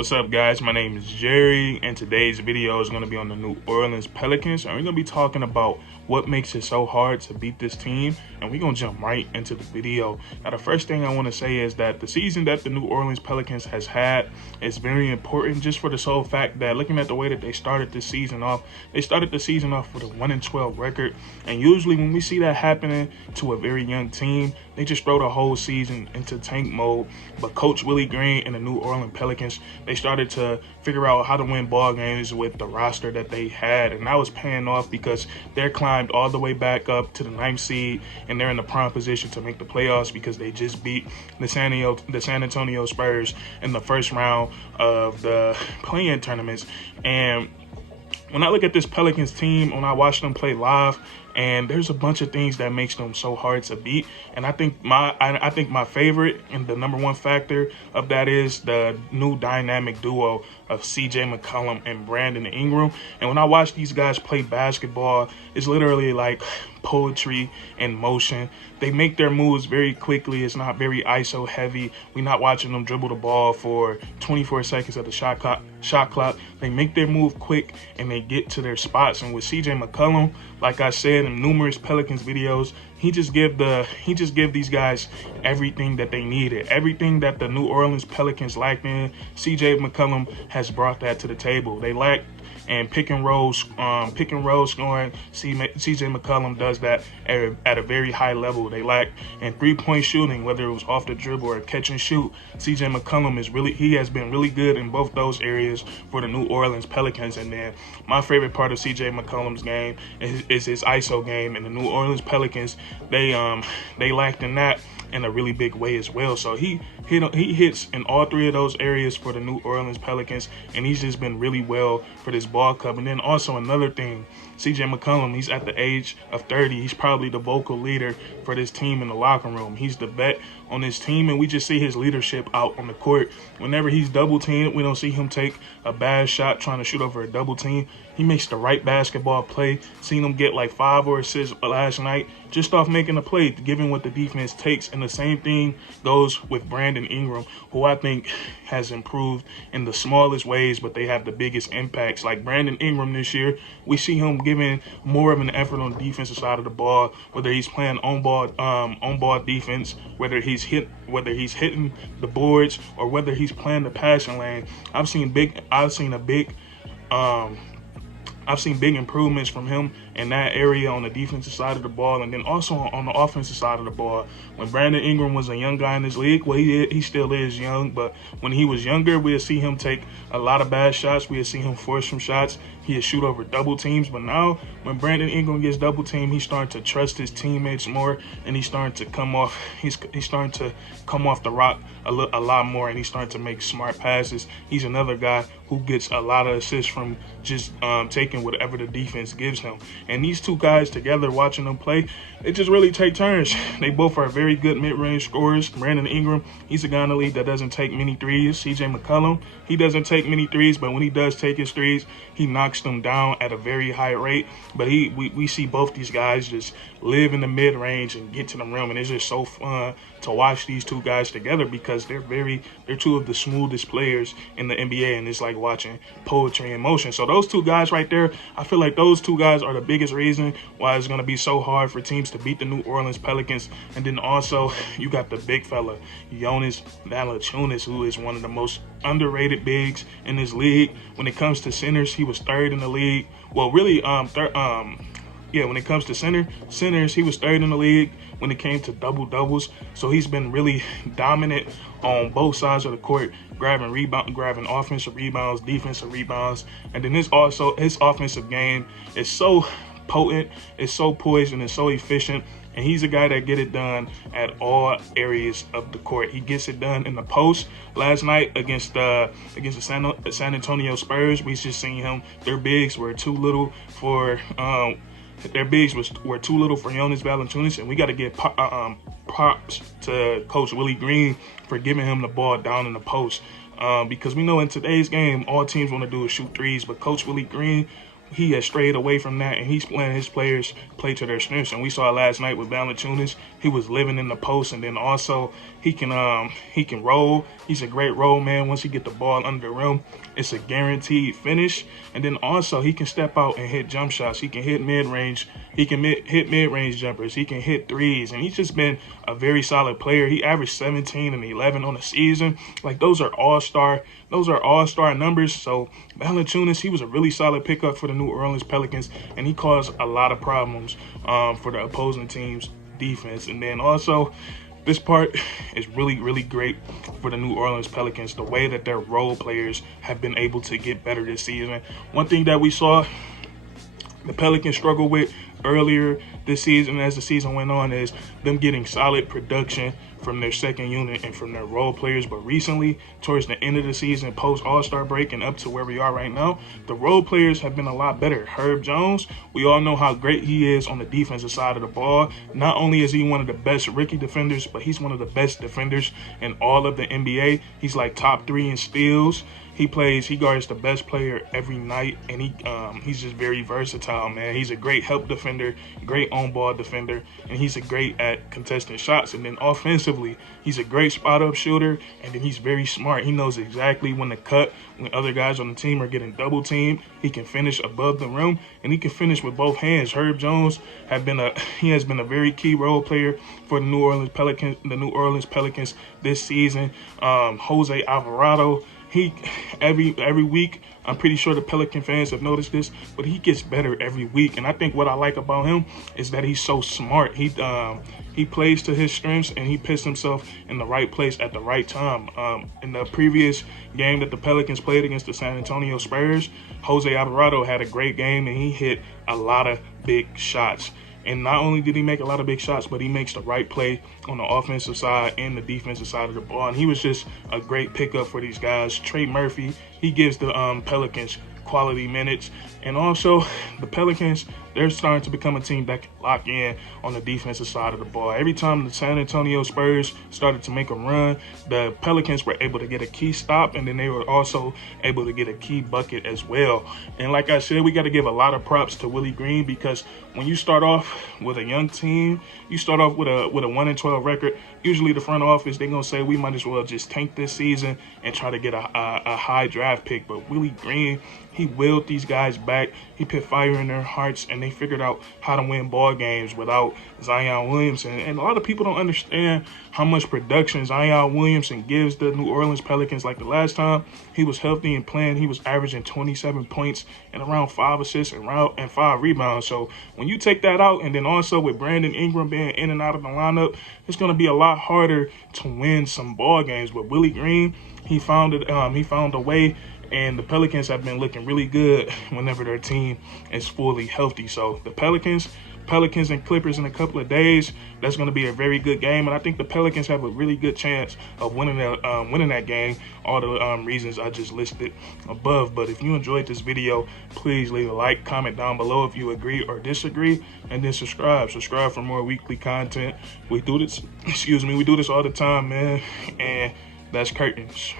What's up, guys? My name is Jerry, and today's video is going to be on the New Orleans Pelicans, and we're going to be talking about what makes it so hard to beat this team, and we're going to jump right into the video. Now, the first thing I want to say is that the season that the New Orleans Pelicans has had is very important, just for the sole fact that looking at the way that they started the season off with a 1-12 record, and usually when we see that happening to a very young team, they just throw the whole season into tank mode. But Coach Willie Green and the New Orleans Pelicans, they started to figure out how to win ball games with the roster that they had, and that was paying off because they're climbed all the way back up to the 9th seed, and they're in the prime position to make the playoffs because they just beat the San Antonio Spurs in the first round of the play-in tournaments. And when I look at this Pelicans team, when I watch them play live, and there's a bunch of things that makes them so hard to beat. And I think my favorite and the number one factor of that is the new dynamic duo of CJ Mccollum and Brandon Ingram. And when I watch these guys play basketball, it's literally like poetry in motion. They make their moves very quickly. It's not very ISO heavy. We're not watching them dribble the ball for 24 seconds of the shot clock. They make their move quick and they get to their spots. And with CJ Mccollum, like I said in numerous Pelicans videos, he just give these guys everything that they needed, everything that the New Orleans Pelicans lacked in. CJ Mccollum has brought that to the table. They lacked and pick and roll scoring. CJ McCollum does that at a very high level. They lack in three-point shooting, whether it was off the dribble or catch and shoot. CJ McCollum has been really good in both those areas for the New Orleans Pelicans. And then my favorite part of CJ McCollum's game is his ISO game. And the New Orleans Pelicans, they lacked in that in a really big way as well. So he hits in all three of those areas for the New Orleans Pelicans, and he's just been really well for this ball club. And then also another thing, CJ McCollum, he's at the age of 30. He's probably the vocal leader for this team in the locker room. He's the vet on this team, and we just see his leadership out on the court. Whenever he's double teamed, we don't see him take a bad shot trying to shoot over a double team. He makes the right basketball play. Seen him get like 5 or 6 last night just off making a play, given what the defense takes. And the same thing goes with Brandon Ingram, who I think has improved in the smallest ways, but they have the biggest impacts. Like Brandon Ingram this year, we see him giving more of an effort on the defensive side of the ball, whether he's playing on ball defense, whether he's hitting the boards, or whether he's playing the passing lane. I've seen big improvements from him in that area on the defensive side of the ball, and then also on the offensive side of the ball. When Brandon Ingram was a young guy in this league, well, he still is young, but when he was younger, we'd see him take a lot of bad shots. We'd see him force some shots. He'd shoot over double teams. But now, when Brandon Ingram gets double teamed, he's starting to trust his teammates more, and he's starting to come off. He's starting to come off the rock a lot more, and he's starting to make smart passes. He's another guy who gets a lot of assists from just taking whatever the defense gives him. And these two guys together, watching them play, they just really take turns. They both are very good mid-range scorers. Brandon Ingram, he's a guy in the league that doesn't take many threes. CJ McCollum, he doesn't take many threes, but when he does take his threes, he knocks them down at a very high rate. But we see both these guys just live in the mid-range and get to the rim, and it's just so fun to watch these two guys together because they're two of the smoothest players in the NBA, and it's like watching poetry in motion. So those two guys right there, I feel like those two guys are the biggest reason why it's going to be so hard for teams to beat the New Orleans Pelicans. And then also you got the big fella, Jonas Valanciunas, who is one of the most underrated bigs in this league. When it comes to centers, he was third in the league. Well, really, when it comes to centers, he was third in the league when it came to double-doubles. So he's been really dominant on both sides of the court, grabbing offensive rebounds, defensive rebounds. And then his offensive game is so potent, it's so poised, and it's so efficient. And he's a guy that get it done at all areas of the court. He gets it done in the post. Last night against the San Antonio Spurs, we just seen him. Their bigs were too little for Jonas Valanciunas, and we got to give props to Coach Willie Green for giving him the ball down in the post. Because we know in today's game, all teams want to do is shoot threes, but Coach Willie Green he has strayed away from that, and he's letting his players play to their strengths. And we saw last night with Valanciunas, he was living in the post, and then also he can roll. He's a great roll man. Once he get the ball under the rim, it's a guaranteed finish. And then also he can step out and hit jump shots. He can hit mid-range. He can hit mid-range jumpers. He can hit threes, and he's just been a very solid player. He averaged 17 and 11 on the season. Like, those are all-star numbers. So Valanciunas, he was a really solid pickup for the New Orleans Pelicans, and he caused a lot of problems for the opposing team's defense. And then also, this part is really, really great for the New Orleans Pelicans, the way that their role players have been able to get better this season. One thing that we saw the Pelicans struggle with earlier this season as the season went on is them getting solid production from their second unit and from their role players. But recently, towards the end of the season, post All-Star break and up to where we are right now, the role players have been a lot better. Herb Jones, we all know how great he is on the defensive side of the ball. Not only is he one of the best rookie defenders, but he's one of the best defenders in all of the NBA. He's like top 3 in steals. He guards the best player every night, and he's just very versatile, man. He's a great help defender, great on-ball defender, and he's a great at contesting shots. And then offensively, he's a great spot-up shooter, and then he's very smart. He knows exactly when to cut when other guys on the team are getting double-teamed. He can finish above the rim, and he can finish with both hands. Herb Jones has been a very key role player for the New Orleans Pelicans this season. Jose Alvarado, every week, I'm pretty sure the Pelican fans have noticed this, but he gets better every week. And I think what I like about him is that he's so smart. He plays to his strengths, and he puts himself in the right place at the right time. In the previous game that the Pelicans played against the San Antonio Spurs, Jose Alvarado had a great game, and he hit a lot of big shots. And not only did he make a lot of big shots, but he makes the right play on the offensive side and the defensive side of the ball. And he was just a great pickup for these guys. Trey Murphy, he gives the Pelicans quality minutes. And also, the Pelicans, they're starting to become a team that can lock in on the defensive side of the ball. Every time the San Antonio Spurs started to make a run, the Pelicans were able to get a key stop, and then they were also able to get a key bucket as well. And like I said, we got to give a lot of props to Willie Green, because when you start off with a young team, you start off with a 1-12 record, usually the front office, they're going to say we might as well just tank this season and try to get a high draft pick. But Willie Green, he willed these guys back. He put fire in their hearts, and they figured out how to win ball games without Zion Williamson. And a lot of people don't understand how much production Zion Williamson gives the New Orleans Pelicans. Like the last time he was healthy and playing, he was averaging 27 points and around 5 assists and 5 rebounds. So when you take that out, and then also with Brandon Ingram being in and out of the lineup, it's going to be a lot harder to win some ball games. But Willie Green, he found a way. And the Pelicans have been looking really good whenever their team is fully healthy. So the Pelicans and Clippers in a couple of days, that's going to be a very good game. And I think the Pelicans have a really good chance of winning that game, all the reasons I just listed above. But if you enjoyed this video, please leave a like, comment down below if you agree or disagree, and then subscribe for more weekly content. We do this all the time, man. And that's curtains.